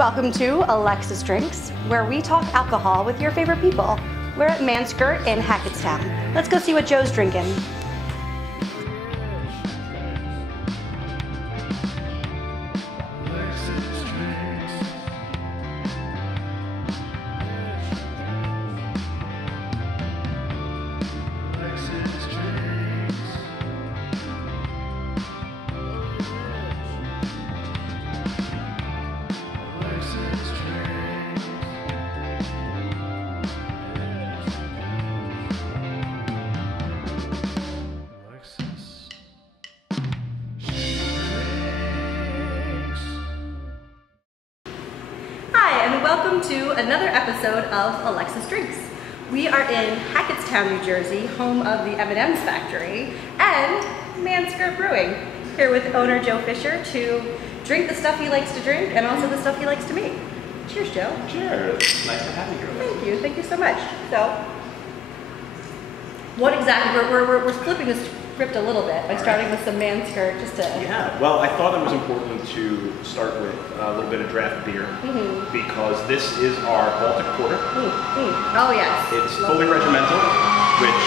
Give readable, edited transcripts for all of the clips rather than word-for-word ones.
Welcome to Alexis Drinks, where we talk alcohol with your favorite people. We're at Man Skirt in Hackettstown. Let's go see what Joe's drinking. Welcome to another episode of Alexis Drinks. We are in Hackettstown, New Jersey, home of the M&M's factory, and Man Skirt Brewing. Here with owner Joe Fisher to drink the stuff he likes to drink and also the stuff he likes to make. Cheers, Joe. Cheers. Nice to have you here. Thank you so much. So, what exactly, we're flipping this script a little bit by starting with some Man Skirt just to... Yeah, well, I thought it was important to start with a little bit of draft beer because this is our Baltic Porter. Oh yes. It's fully regimental, which...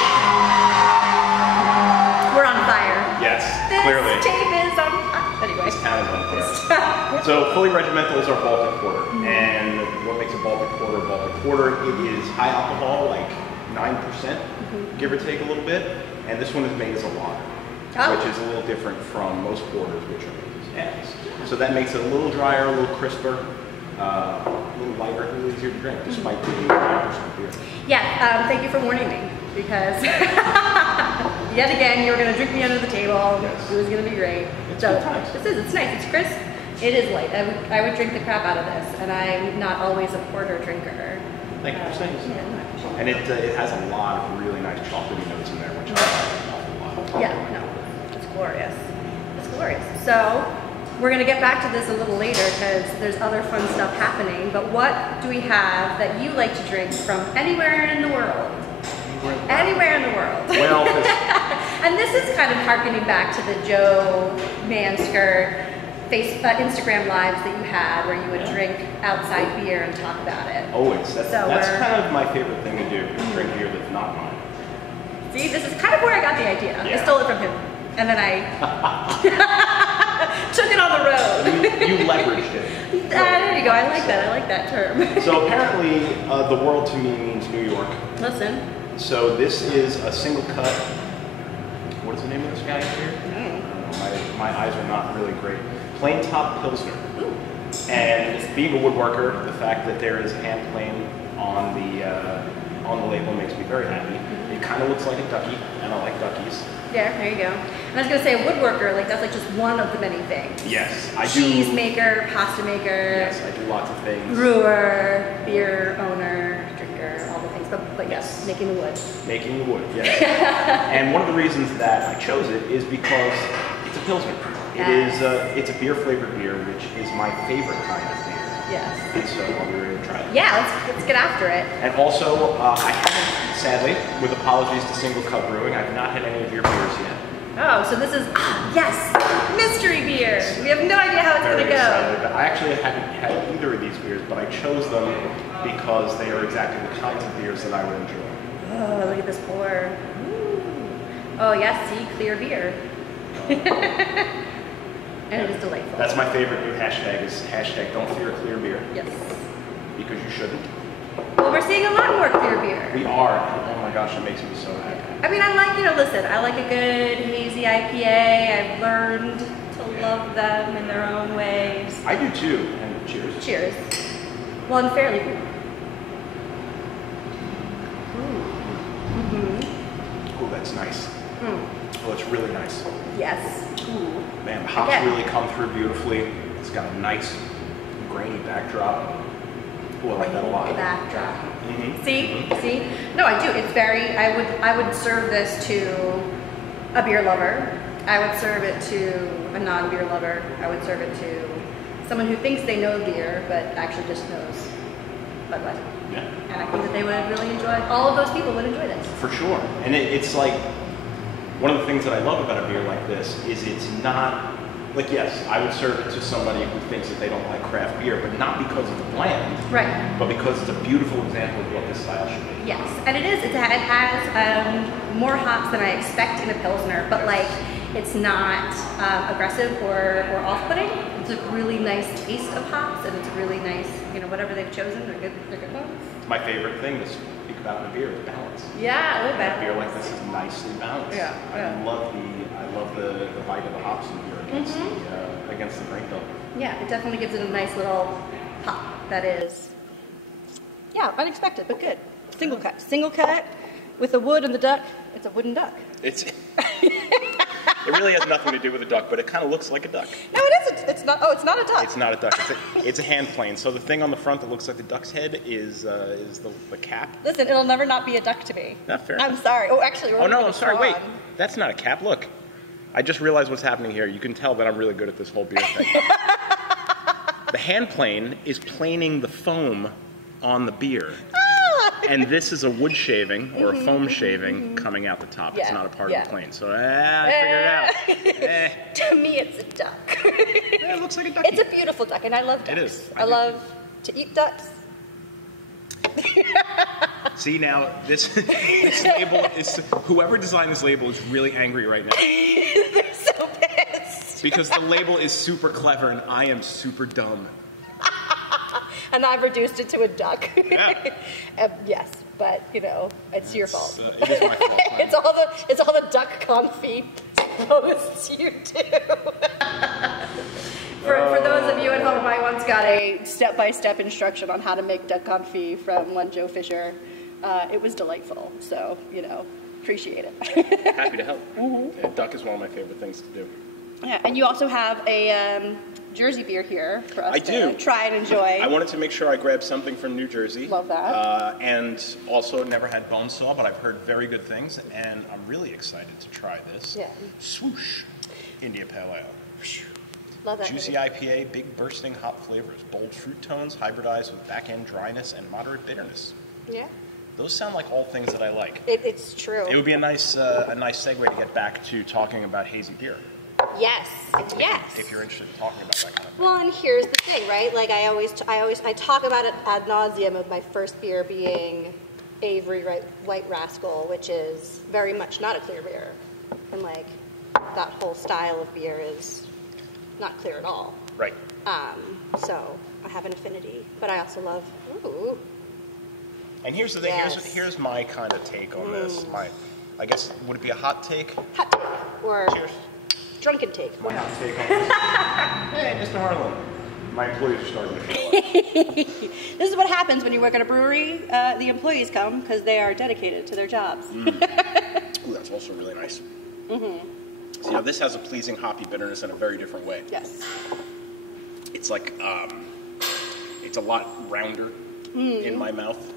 We're on fire. Yes, this clearly. This tape is on fire. Anyway. This town is on fire. So fully regimental is our Baltic Porter. And what makes a Baltic Porter a Baltic Porter? It is high alcohol, like 9%, give or take a little bit. And this one is made as a lager, which is a little different from most porters, which are made as ales. So that makes it a little drier, a little crisper, a little lighter, a little easier to drink, despite being 9% beer. Yeah, thank you for warning me, because yet again, you were going to drink me under the table. Yes. It was going to be great. It's good times. It's nice, it's crisp. It is light. I would drink the crap out of this, and I'm not always a porter drinker. Thank you for saying so. Yeah, and it has a lot of really nice chocolatey notes in there, which I like an awful lot. Yeah, no, it's glorious. It's glorious. So, we're going to get back to this a little later because there's other fun stuff happening, but what do we have that you like to drink from anywhere in the world? Anywhere in the world. Well, and this is kind of harkening back to the Joe Man Skirt Instagram lives that you had where you would drink outside beer and talk about it. Always. That's kind of my favorite thing to do, is drink beer that's not mine. See, this is kind of where I got the idea. Yeah. I stole it from him. And then I took it on the road. You leveraged it. There you go. I like that. I like that term. So apparently, the world to me means New York. Listen. So this is a single cut. What is the name of this guy here? My eyes are not really great. Plain top Pilsner. Ooh. And being a woodworker, the fact that there is hand plane on the label makes me very happy. It kind of looks like a ducky, and I like duckies. Yeah, there you go. And I was gonna say, a woodworker, like that's like just one of the many things. Yes, I do. Cheese maker, pasta maker. Yes, I do lots of things. Brewer, beer owner, drinker, all the things. But yes, making the wood. Making the wood, yes. And one of the reasons that I chose it is because it's a Pilsner. Yes. It's a beer flavored beer, which is my favorite kind of beer. Yes. And so we're going to try it. Yeah, let's get after it. And also, I haven't, sadly, with apologies to Single Cup Brewing, I've not had any of your beers yet. Oh, so this is, yes, mystery beer. We have no idea how it's going to go. Excited. I actually haven't had either of these beers, but I chose them because they are exactly the kinds of beers that I would enjoy. Oh, look at this pour. Ooh. Oh, yes, see, clear beer. And it is delightful. That's my favorite new hashtag is hashtag don't fear a clear beer. Yes. Because you shouldn't. Well, we're seeing a lot more clear beer. We are. Oh my gosh, it makes me so happy. I mean, I like, listen, I like a good hazy IPA. I've learned to love them in their own ways. I do too. And cheers. Cheers. Well, and fairly good. Oh, that's nice. Oh, it's really nice. Yes. Ooh. Man, the hops really come through beautifully. It's got a nice grainy backdrop. Oh, I like that a lot. Backdrop. See? No, I do. It's very, I would serve this to a beer lover. I would serve it to a non-beer lover. I would serve it to someone who thinks they know beer, but actually just knows Budweiser. Yeah. And I think that they would really enjoy, all of those people would enjoy this. For sure. And it's like, one of the things that I love about a beer like this is it's not like, yes, I would serve it to somebody who thinks that they don't like craft beer, but not because of the bland, right? But because it's a beautiful example of what this style should be. Yes, and it is. It has more hops than I expect in a Pilsner, but like, it's not aggressive or off-putting. It's a really nice taste of hops, and it's really nice, you know, whatever they've chosen, they're good ones. My favorite thing to speak about in a beer is balance. Yeah, a little bit. A beer like this is nicely balanced. Yeah, I love the bite of the hops in here against the grain bill. Yeah, it definitely gives it a nice little pop. That is, yeah, unexpected, but good. Single cut with the wood and the duck. It's a wooden duck. It really has nothing to do with a duck, but it kind of looks like a duck. No, it isn't. It's not. Oh, it's not a duck. It's not a duck. It's a hand plane. So the thing on the front that looks like the duck's head is the cap. Listen, it'll never not be a duck to me. Not fair. I'm sorry. Oh, actually, oh no, I'm sorry. Wait, that's not a cap. Look, I just realized what's happening here. You can tell that I'm really good at this whole beer thing. The hand plane is planing the foam on the beer. And this is a wood shaving or a foam shaving coming out the top. It's not a part of the plane. So I figured it out. To me, it's a duck. It looks like a duck. It's a beautiful duck, and I love ducks. It is. I love to eat ducks. See, now this label is, whoever designed this label is really angry right now. They're so pissed. Because the label is super clever and I am super dumb. And I've reduced it to a duck. Yeah. Yes, but you know, it's your fault. It is my fault. It's all the duck confit posts you do. For those of you at home, I once got a step-by-step instruction on how to make duck confit from one Joe Fisher. It was delightful, so you know, appreciate it. Happy to help. Yeah, duck is one of my favorite things to do. Yeah, and you also have a Jersey beer here for us to try and enjoy. I wanted to make sure I grabbed something from New Jersey. Love that. And also never had Bonesaw, but I've heard very good things, and I'm really excited to try this. Yeah. Swoosh India Pale Ale. Love that. Juicy IPA, big bursting hop flavors, bold fruit tones, hybridized with back-end dryness and moderate bitterness. Yeah. Those sound like all things that I like. It's true. It would be a nice segue to get back to talking about hazy beer. Yes. If you're interested in talking about that kind of thing. Well, and here's the thing, right? Like I talk about it ad nauseum of my first beer being Avery White Rascal, which is very much not a clear beer, and like that whole style of beer is not clear at all. Right. So I have an affinity, but I also love. Ooh. And here's the thing. Yes. Here's my kind of take on this. I guess would it be a hot take? Hot take or cheers. Drunken take. My hot take on this. Hey, Mr. Harlan. My employees are starting to show up. This is what happens when you work at a brewery. The employees come because they are dedicated to their jobs. Ooh, that's also really nice. So, now this has a pleasing hoppy bitterness in a very different way. Yes. It's like, it's a lot rounder in my mouth.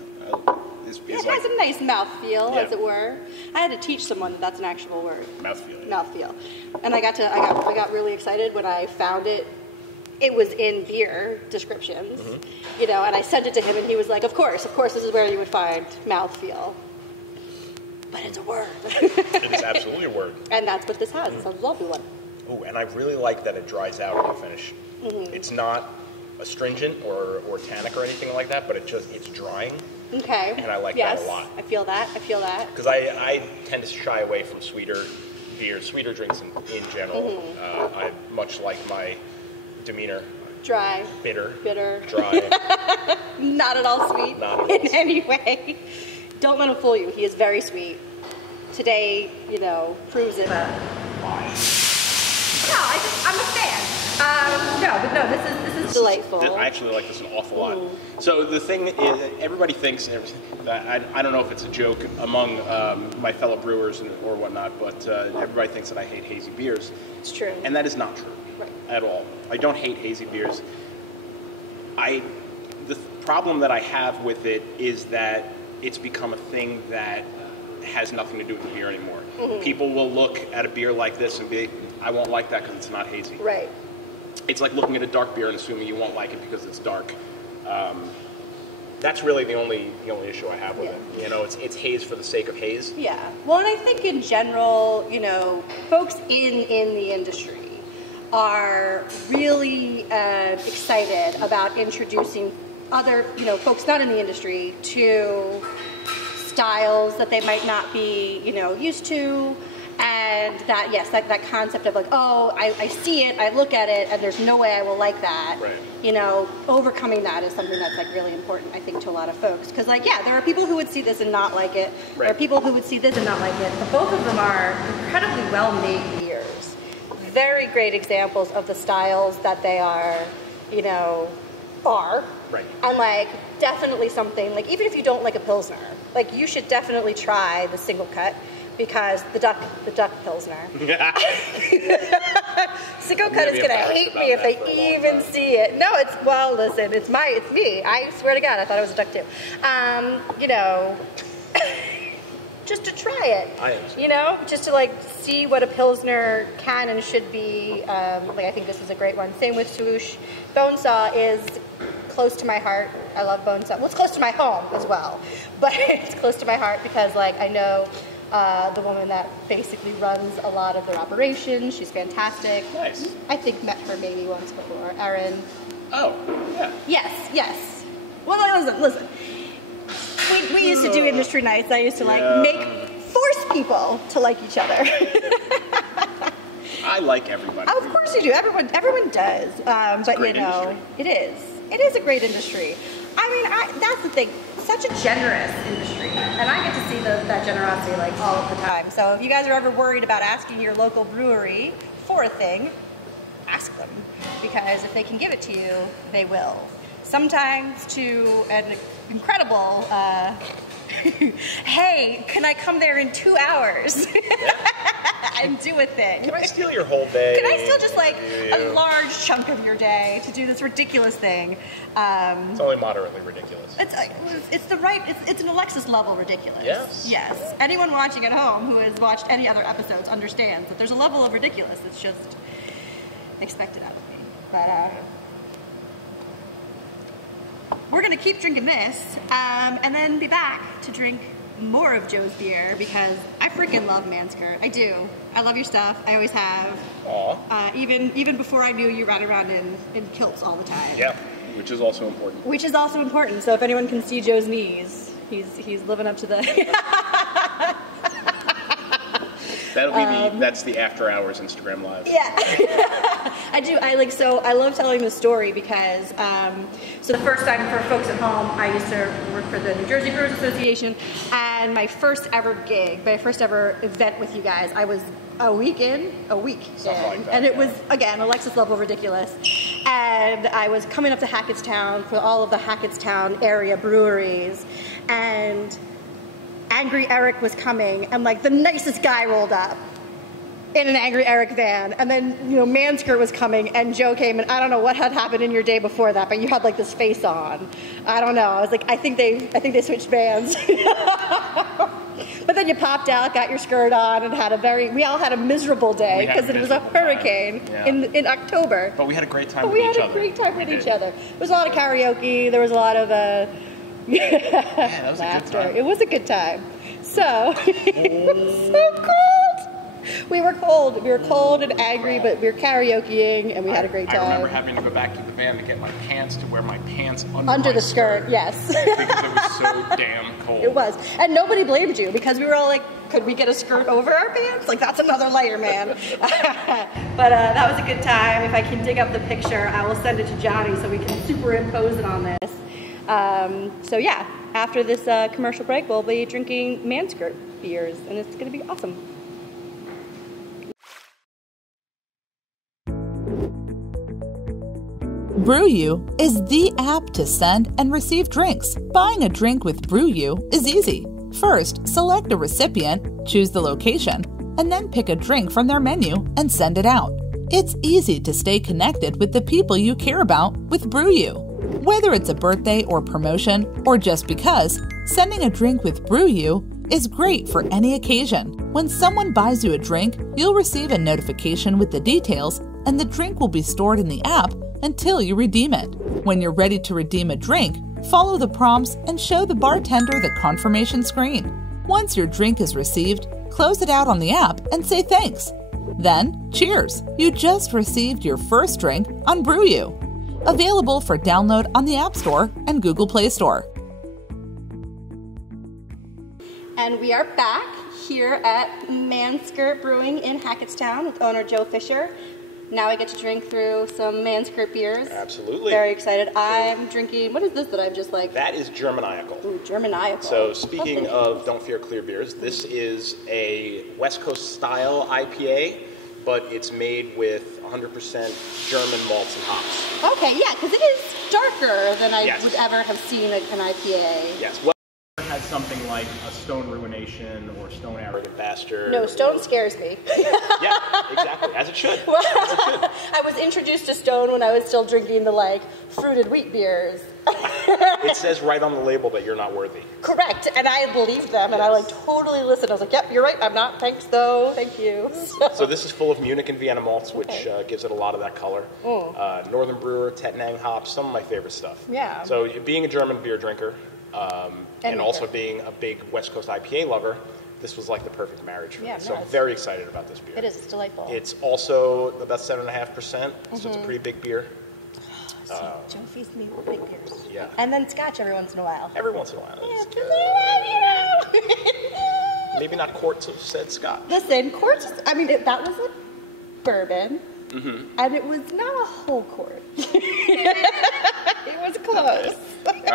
It has a nice mouthfeel, as it were. I had to teach someone that's an actual word. Mouthfeel. Yeah. Mouthfeel. And I got really excited when I found it. It was in beer descriptions, you know, and I sent it to him, and he was like, "Of course, this is where you would find mouthfeel." But it's a word. It is absolutely a word. And that's what this has. It's a lovely one. Oh, and I really like that it dries out in the finish. It's not astringent or tannic or anything like that, but it's drying. Okay. And I like that a lot. I feel that. Because I tend to shy away from sweeter beers, sweeter drinks in general. I much like my demeanor. Dry. Bitter. Dry. Not at all sweet in any way. Don't let him fool you. He is very sweet. Today, you know, proves it. Why? No, I'm a fan. No, this is delightful. I actually like this an awful lot. So the thing is, everybody thinks, I don't know if it's a joke among my fellow brewers or whatnot, but everybody thinks that I hate hazy beers. It's true. And that is not true at all. I don't hate hazy beers. The problem that I have with it is that it's become a thing that has nothing to do with the beer anymore. People will look at a beer like this and be, I won't like that because it's not hazy. Right. It's like looking at a dark beer and assuming you won't like it because it's dark. That's really the only issue I have with it. You know, it's haze for the sake of haze. Yeah. Well, and I think in general, you know, folks in the industry are really excited about introducing other, folks not in the industry to styles that they might not be, used to. And that, yes, that concept of like, oh, I see it, I look at it, and there's no way I will like that. Right. Overcoming that is something that's like really important, I think, to a lot of folks. Because like, yeah, there are people who would see this and not like it. Right. There are people who would see this and not like it. But both of them are incredibly well-made beers. Very great examples of the styles that they are, are. Right. And like, definitely something, like even if you don't like a Pilsner, like you should definitely try the single cut. Because the duck Pilsner. Single cut is gonna hate me if they even see it. No, listen, it's me. I swear to God, I thought it was a duck too. Just to try it. Just to like see what a Pilsner can and should be. I think this is a great one. Same with Swoosh. Bonesaw is close to my heart. I love Bonesaw. Well, it's close to my home as well, but it's close to my heart because like I know the woman that basically runs a lot of their operations. She's fantastic. Nice. I think met her maybe once before. Erin. Oh, yeah. Yes. Well, listen. We used to do industry nights. I used to force people to like each other. I like everybody. Of course you do. Everyone does. But industry. It is a great industry. I mean, that's the thing. Such a generous industry, and I get to see that generosity like all of the time. So if you guys are ever worried about asking your local brewery for a thing, ask them, because if they can give it to you, they will. Sometimes to an incredible, hey, can I come there in 2 hours and do a thing? Can I steal your whole day? Can I steal just like a large chunk of your day to do this ridiculous thing? It's only moderately ridiculous. It's an Alexis level ridiculous. Yes. Anyone watching at home who has watched any other episodes understands that there's a level of ridiculous that's just expected out of me. But we're gonna keep drinking this, and then be back to drink more of Joe's beer because I freaking love Man Skirt. I do. I love your stuff. I always have. Aw. Even before I knew you ran around in kilts all the time. Yeah, which is also important. So if anyone can see Joe's knees, he's living up to the. That's the after hours Instagram live. Yeah. I do. I love telling this story because so the first time for folks at home, I used to work for the New Jersey Brewers Association, and my first ever event with you guys, I was a week in, like that, and it was again Alexis level ridiculous. And I was coming up to Hackettstown for all of the Hackettstown area breweries, and Angry Eric was coming, and like the nicest guy rolled up in an Angry Eric van, and then Man Skirt was coming, and Joe came, and I don't know what had happened in your day before that, but you had like this face on. I don't know. I was like, I think they switched vans. But then you popped out, got your skirt on, and we all had a miserable day because it was a hurricane in October. But we had a great time with each other. There was a lot of karaoke. There was a lot of that was a good time. It was a good time. So it was so cold. We were cold and angry, but we were karaokeing, and we had a great time. I remember having to go back to the van to get my pants to wear my pants under the skirt. Yes. Because it was so damn cold. It was. And nobody blamed you because we were all like, could we get a skirt over our pants? Like, that's another layer, man. But that was a good time. If I can dig up the picture, I will send it to Johnny so we can superimpose it on this. So yeah, after this commercial break, we'll be drinking Man Skirt beers, and it's going to be awesome. BruYou is the app to send and receive drinks. Buying a drink with BruYou is easy. First, select a recipient, choose the location, and then pick a drink from their menu and send it out. It's easy to stay connected with the people you care about with BruYou. Whether it's a birthday or promotion, or just because, sending a drink with BruYou is great for any occasion. When someone buys you a drink, you'll receive a notification with the details, and the drink will be stored in the app until you redeem it. When you're ready to redeem a drink, follow the prompts and show the bartender the confirmation screen. Once your drink is received, close it out on the app and say thanks. Then, cheers! You just received your first drink on BruYou. Available for download on the App Store and Google Play Store. And we are back here at Man Skirt Brewing in Hackettstown with owner Joe Fisher. Now I get to drink through some Man Skirt beers. Absolutely. Very excited. I'm drinking, what is this that I've just like? That is Germaniacal. Ooh, Germaniacal. So speaking of Don't Fear Clear beers, this is a West Coast style IPA, but it's made with 100% German malts and hops. Okay, yeah, because it is darker than I would ever have seen an IPA. Yes. Well, had something like a Stone Ruination or Stone Arrogant Bastard. No, Stone scares me. Yeah, exactly, as it should. Well, I was introduced to Stone when I was still drinking the like fruited wheat beers. It says right on the label that you're not worthy. Correct, and I believed them, and I like totally listened. I was like, yep, you're right, I'm not, thanks though, thank you. So this is full of Munich and Vienna malts, which gives it a lot of that color. Northern Brewer, Tettnang hops, some of my favorite stuff. Yeah. So being a German beer drinker, and also being a big West Coast IPA lover, this was like the perfect marriage for me. So I'm very excited about this beer. It is, it's delightful. It's also about 7.5%, so it's a pretty big beer. Joe feeds me with big beers. Yeah. And then scotch every once in a while. Every once in a while. Yeah, because I love you. Maybe not quarts of said scotch. Listen, quarts, I mean, that was a bourbon, and it was not a whole quart. It was close.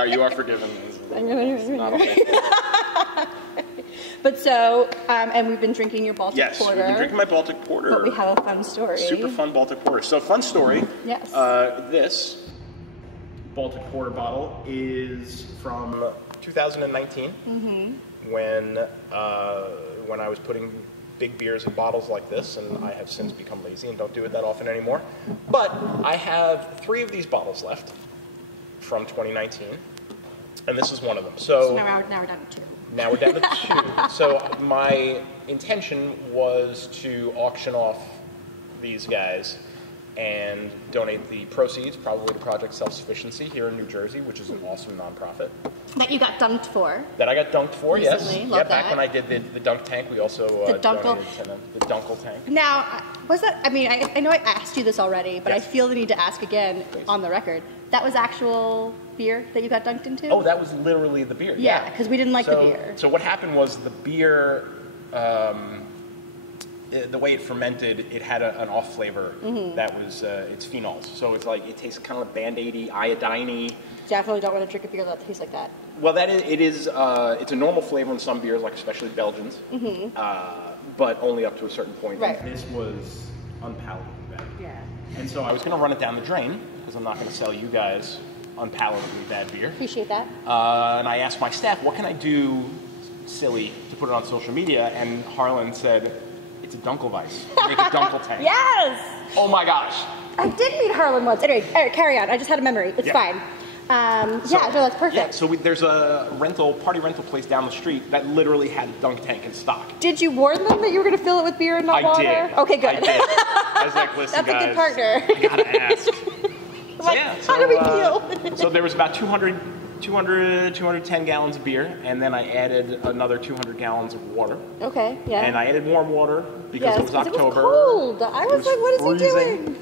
You are forgiven. It's not a whole. But so, and we've been drinking your Baltic Porter. Yes, we've been drinking my Baltic Porter. But we have a fun story. Super fun Baltic Porter. So, fun story. Yes. This Baltic Porter bottle is from 2019, when I was putting big beers in bottles like this, and I have since become lazy and don't do it that often anymore. But I have 3 of these bottles left from 2019, and this is one of them. So now we're down to 2. Now we're down to 2. So my intention was to auction off these guys and donate the proceeds, probably to Project Self-Sufficiency here in New Jersey, which is an awesome nonprofit. That you got dunked for. That I got dunked for, recently. yes. Love Yeah, that. back when I did the dunk tank, we also donated to them. The Dunkle tank. Now, was that, I mean, I know I asked you this already, but I feel the need to ask again on the record. That was actual beer that you got dunked into? Oh, that was literally the beer. Yeah, because we didn't like the beer. So what happened was the beer, the way it fermented, it had an off flavor that was it's phenols. So it's like, it tastes kind of Band-Aid-y, iodine-y. Definitely don't want to drink a beer that tastes like that. Well, it's a normal flavor in some beers, like especially Belgians, but only up to a certain point. Right. This was unpalatable bad. Yeah. And so I was going to run it down the drain, because I'm not going to sell you guys unpalatably bad beer. Appreciate that. And I asked my staff, what can I do silly to put it on social media? And Harlan said, it's a Dunkelweiss. Make a Dunkel tank. Yes! Oh my gosh. I did meet Harlan once. Anyway, Eric, carry on. I just had a memory. It's fine. No, that's perfect. Yeah, so there's a party rental place down the street that literally had a dunk tank in stock. Did you warn them that you were going to fill it with beer and not water? I did. Okay, good. I did. I was like, listen, That's guys. a good partner. I gotta ask. How do we feel? So there was about 210 gallons of beer, and then I added another 200 gallons of water. Okay, yeah. And I added warm water because it was October. It was cold. I was like, what is he doing?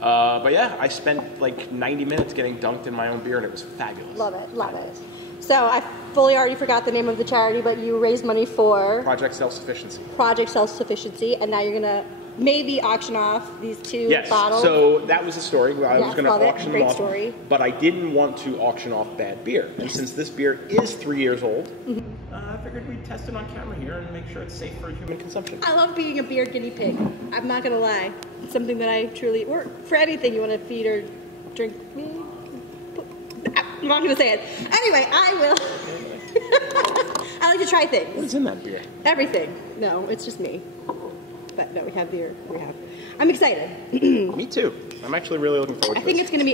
But yeah, I spent like 90 minutes getting dunked in my own beer, and it was fabulous. Love it, love it. So I fully already forgot the name of the charity, but you raised money for Project Self-Sufficiency. Project Self-Sufficiency, and now you're gonna maybe auction off these 2 bottles. So that was the story. I was going to auction them off, story. But I didn't want to auction off bad beer. And since this beer is 3 years old, I figured we'd test it on camera here and make sure it's safe for human consumption. I love being a beer guinea pig. I'm not gonna lie. It's something that I truly, or for anything you want to feed or drink me. I'm not gonna say it. Anyway, I will. I like to try things. What's in that beer? Everything. No, it's just me. But no, we have beer. I'm excited. Me too. I'm actually really looking forward to I think it's gonna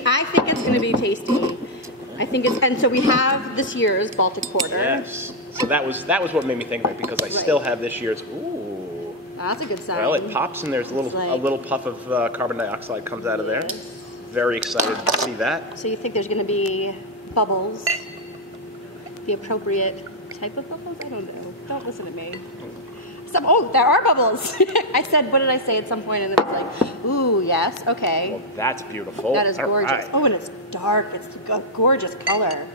be tasty. I think it's, and so we have this year's Baltic Porter. Yes. So that was what made me think of it, because I still have this year's. Ooh. That's a good sign. Well, it pops and there's a little puff of carbon dioxide comes out of there. Very excited to see that. So you think there's gonna be bubbles? The appropriate type of bubbles? I don't know. Don't listen to me. Oh, there are bubbles. I said, what did I say at some point? And it was like, ooh, yes, okay. Well, that's beautiful. That is gorgeous. Right. Oh, and it's dark. It's a gorgeous color.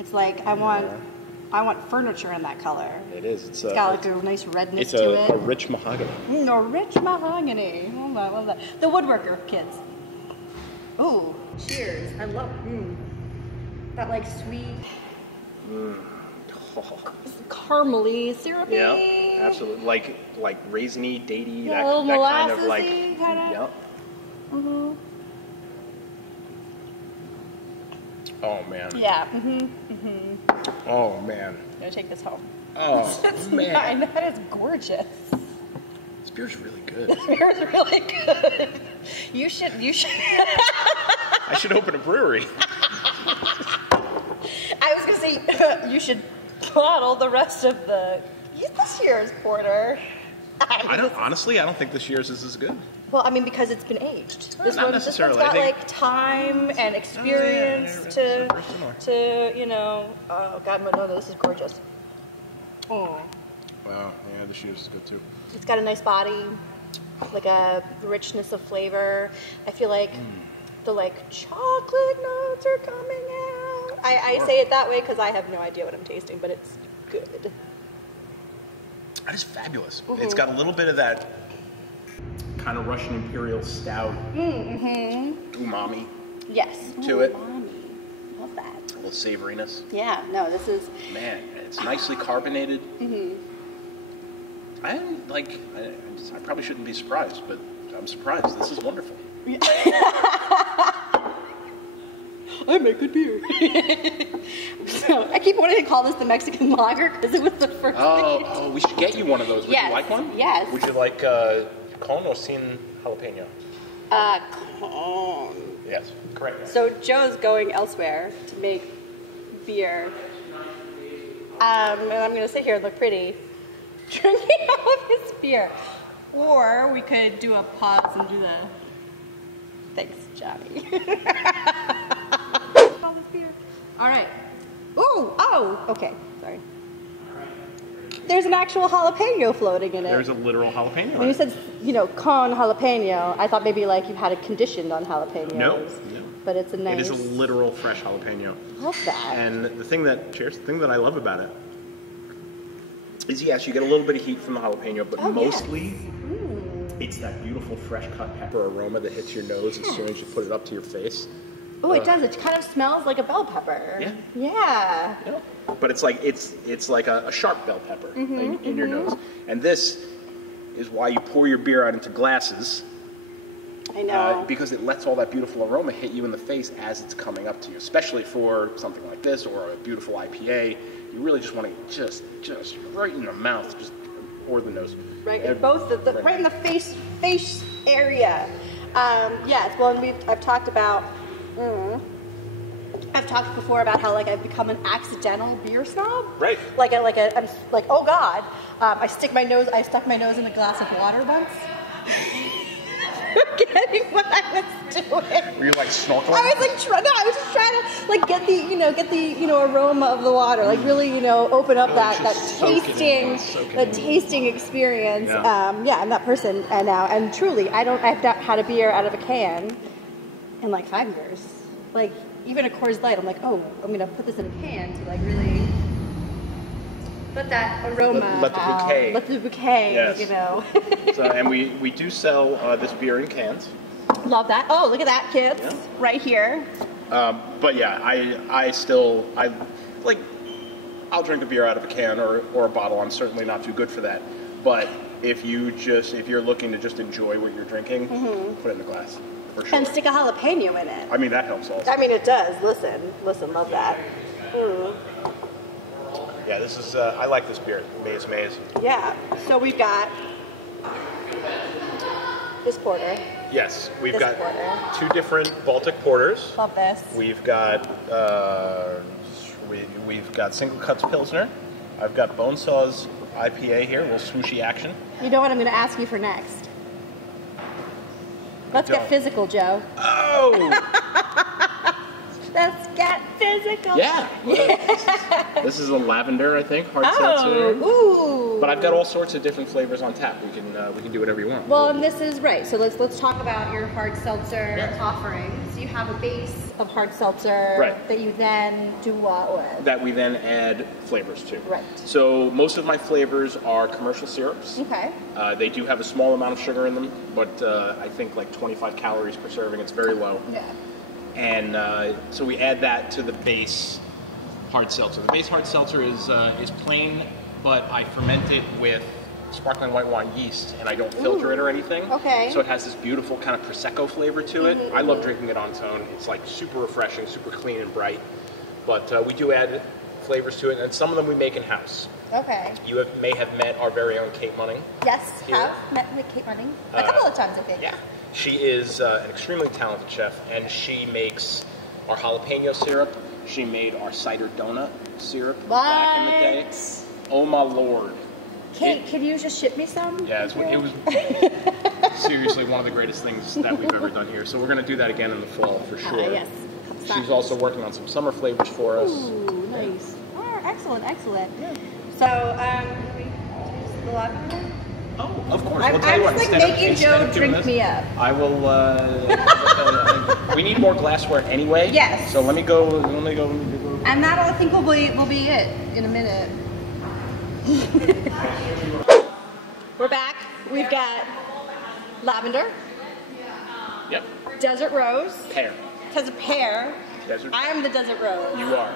It's like I want furniture in that color. It is. It's got like a nice redness to it. It's a rich mahogany. A rich mahogany. Oh, I love that. The woodworker kids. Oh, cheers. I love that like sweet, caramely, syrupy. Yeah, absolutely. Like raisiny, datey, Yeah, that a little kind of molassesy kind of. Yep. Mm-hmm. Oh man. Yeah. Mm-hmm. Mm-hmm. Oh man. I'm gonna take this home. Oh man. That is gorgeous. This beer's really good. This beer is really good. You should. I should open a brewery. I was gonna say you should bottle the rest of this year's porter. I don't think this year's is as good. Well, I mean, because it's been aged. Not necessarily. This one's got like time and experience to oh God, no, this is gorgeous. Oh. Wow, yeah, this year's is good too. It's got a nice body, like a richness of flavor. I feel like the like chocolate notes are coming out. I say it that way because I have no idea what I'm tasting, but it's good. That is fabulous. It's got a little bit of that kind of Russian Imperial Stout umami Yes. to it. Love that. A little savoriness. Yeah, no, this is... Man, it's nicely carbonated. I probably shouldn't be surprised, but I'm surprised. This is wonderful. I make good beer. So I keep wanting to call this the Mexican lager because it was the first thing. Oh, we should get you one of those. Would you like one? Yes. Would you like con or sin jalapeno? Con. Yes, correct. So Joe's going elsewhere to make beer. And I'm going to sit here and look pretty, drinking all of his beer. Or we could do a pause and do the... Thanks, Johnny. All this beer. All right. Ooh, oh, okay, sorry. There's an actual jalapeno floating in it. There's a literal jalapeno. When you said, con jalapeno, I thought maybe like you had it conditioned on jalapenos. No. But it's a nice... It is a literal fresh jalapeno. Love that. And the thing that I love about it is, yes, you get a little bit of heat from the jalapeno, but mostly it's that beautiful fresh cut pepper aroma that hits your nose as soon as you put it up to your face. Oh, it does. It kind of smells like a bell pepper. Yeah. Yeah. But it's like a sharp bell pepper in your nose. And this is why you pour your beer out into glasses. I know. Because it lets all that beautiful aroma hit you in the face as it's coming up to you. Especially for something like this or a beautiful IPA. You really just want to just right in the mouth, just pour the nose. Right in both right in the face area. Yes. Well, and I've talked about. I've talked before about how like I've become an accidental beer snob. Right. I'm like, oh God, I stuck my nose in a glass of water once. Forgetting what I was doing. Were you like snorkeling? I was just trying to like get the aroma of the water, like really open up that tasting experience. Yeah. I'm that person now, and truly, I've not had a beer out of a can in like 5 years. Like even a Coors Light, I'm like, oh, I'm gonna put this in a can to like really let that aroma let the bouquet. Let the bouquet, yes. So, and we do sell this beer in cans. Love that. Oh, look at that, kids. Yeah. Right here. But yeah, I'll drink a beer out of a can or a bottle. I'm certainly not too good for that. But if you're looking to just enjoy what you're drinking, put it in a glass. For sure. And stick a jalapeno in it. I mean, that helps also. I mean, it does. Listen, love that. Yeah, this is, I like this beer, Maze. Yeah, so we've got this porter. Yes, we've got 2 different Baltic porters. Love this. We've got, we've got Single Cuts Pilsner. I've got Bonesaw's IPA here, a little swooshy action. You know what I'm going to ask you for next? Let's get physical, Joe. Oh! That's get physical. Yeah. This is a lavender, I think, hard seltzer. Ooh. But I've got all sorts of different flavors on tap. We can do whatever you want. Well, and this is right. So let's talk about your hard seltzer offerings. You have a base of hard seltzer that you then do what with? That we then add flavors to. Right. So most of my flavors are commercial syrups. Okay. They do have a small amount of sugar in them, but I think like 25 calories per serving. It's very low. Yeah. And so we add that to the base hard seltzer. The base hard seltzer is plain, but I ferment it with sparkling white wine yeast, and I don't filter it or anything. Okay. So it has this beautiful kind of Prosecco flavor to it. I love drinking it on its own. It's like super refreshing, super clean and bright. But we do add flavors to it, and some of them we make in-house. Okay. You may have met our very own Kate Munning. Yes, here. have met with Kate Munning a couple of times, I think. Yeah. She is an extremely talented chef, and she makes our jalapeno syrup. She made our cider donut syrup back in the day. Oh my lord. Kate, can you just ship me some? Yeah, it was seriously one of the greatest things that we've ever done here. So we're going to do that again in the fall for sure. Yes. She's also working on some summer flavors for us. Ooh, nice. Oh, excellent, excellent. Yeah. So, we use the lavender? Oh, of course. I'm just like making Joe drink me up. I will. We need more glassware anyway. Yes. So let me go. And that I think will be it in a minute. We're back. We've got lavender. Yep. Desert rose. Pear. Desert pear. Desert. I'm the desert rose. You are.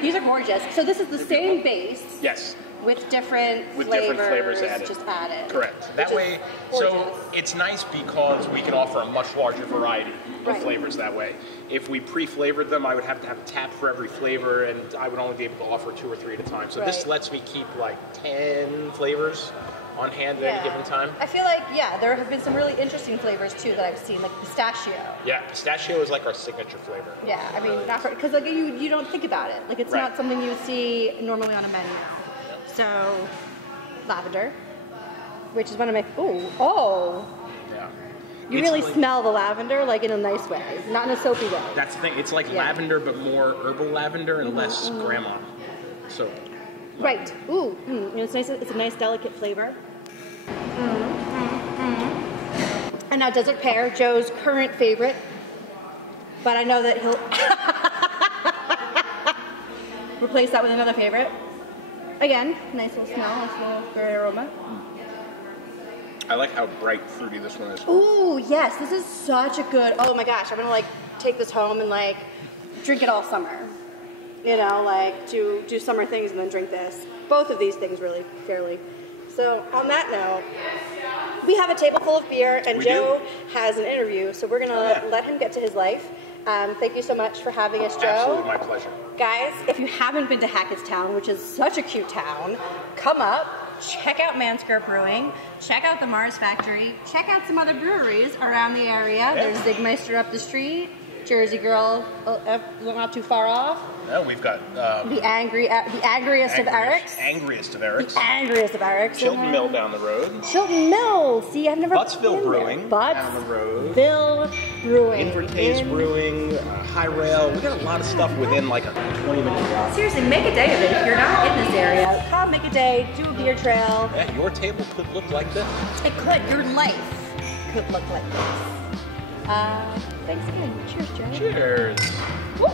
These are gorgeous. So this is the same base. Yes. With different flavors added. Just added. Correct. That way, so it's nice because we can offer a much larger variety of flavors that way. If we pre-flavored them, I would have to have a tap for every flavor, and I would only be able to offer 2 or 3 at a time. So this lets me keep like 10 flavors on hand at any given time. I feel like, there have been some really interesting flavors too that I've seen, like pistachio. Yeah, pistachio is like our signature flavor. Yeah, I mean, because like you don't think about it. Like it's not something you would see normally on a menu. So, lavender, which is one of my, yeah. You really smell the lavender, like in a nice way, not in a soapy way. That's the thing, it's like lavender, but more herbal lavender and less grandma soap. Right, it's nice, it's a nice delicate flavor. And now desert pear, Joe's current favorite, but I know that he'll replace that with another favorite. Again, nice little smell, nice little berry aroma. I like how bright fruity this one is. Ooh, yes, this is such a good, oh my gosh, I'm gonna like take this home and like drink it all summer. You know, like do summer things and then drink this. Both of these things really fairly. So on that note, we have a table full of beer and Joe has an interview, so we're gonna let him get to his life. Thank you so much for having us, Joe. Absolutely, my pleasure. Guys, if you haven't been to Hackettstown, which is such a cute town, come up, check out Man Skirt Brewing, check out the Mars Factory, check out some other breweries around the area. Yeah. There's Zigmeister up the street, Jersey Girl not too far off. No, we've got the angriest of Eric's. Angriest of Eric's. The angriest of Eric's. Chilton Mill down the road. Chilton Mill. See, I've never Buttsville been Brewing there. down the road. Buttsville Brewing. Invertays Brewing, High Rail. We got a lot of stuff within like a 20-minute walk. Seriously, make a day of it. If you're not in this area, come make a day, do a beer trail. Yeah, your table could look like this. It could. Your life could look like this. Thanks again. Cheers, Joe. Cheers. Woo.